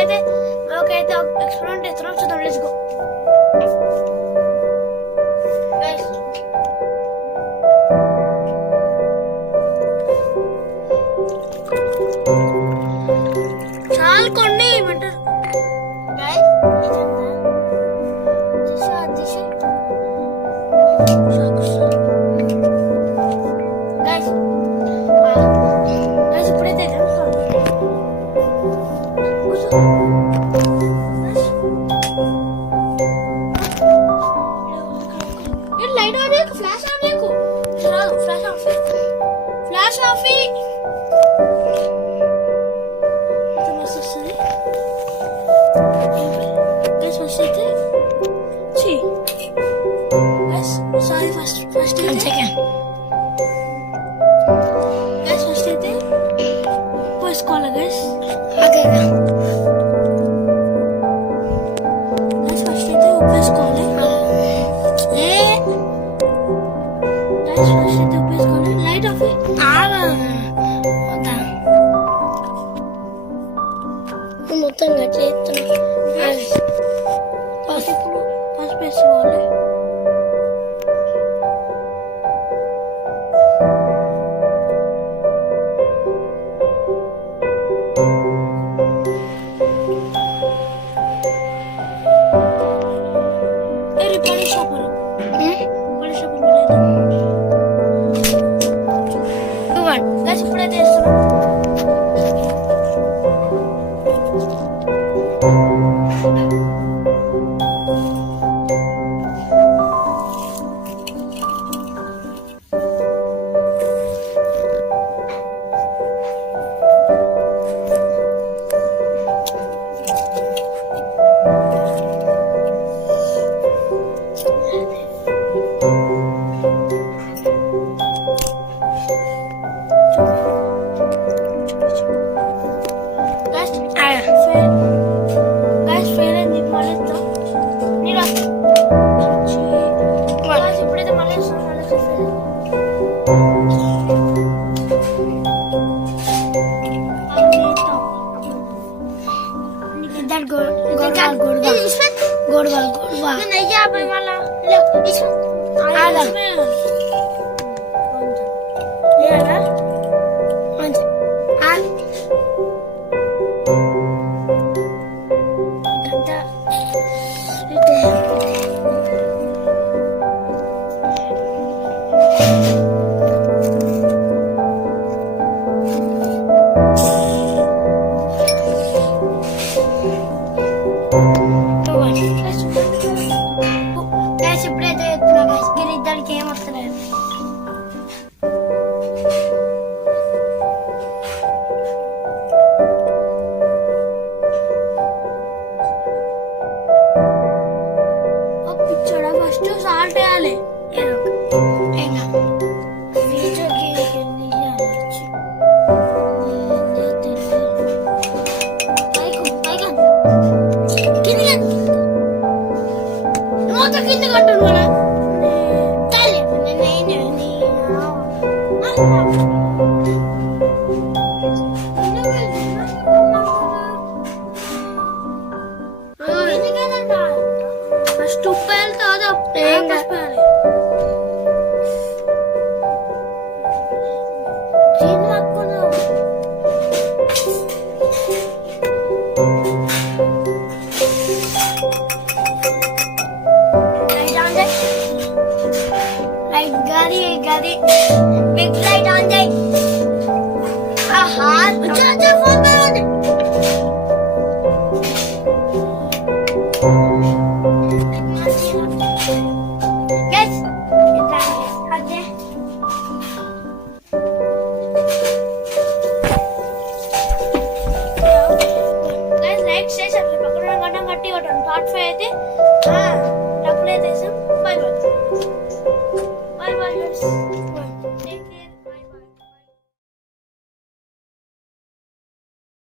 అయితే ఒకైతే ఎక్స్పెరిమెంట్ చేస్తున్నాం. చూద్దాం, లెట్స్ గో. చాలా కొన్ని ఏమంటారు ఇప్పుడైతే లైట్ ఆన్ చేయకు, ఫ్లాష్ ఆన్ చేయకు. ఫ్లాష్ ఆఫ్ వస్తుంది. ఫస్ట్ అయితే సారీ ఫస్ట్ అయితే పోసుకోవాలి గైస్. ఫస్ట్ అయితే ఉప్పేసుకోవాలి. ఫస్ట్ అయితే ఉప్పేసుకోవాలి. లైట్ ఆఫ్ మొత్తం గట్టి పసుపు వేసుకోవాలి. ఇప్పుడైతే గిరిద్దరికి ఏం వస్తలేదు. పిచ్చోడా ఫస్ట్ సాల్ట్ వేయాలి. కింద కట్టాను మన ఫస్ట్ ఉప్పు వేయాలి, తర్వాత పసుపు వేయాలి. గది బిగ్ లైట్ ఆన్ చేయి. ఫోన్ లైట్ చేసి పక్కన గడ్డం కట్టి కొట్టాను. పార్ట్ 5 అయితే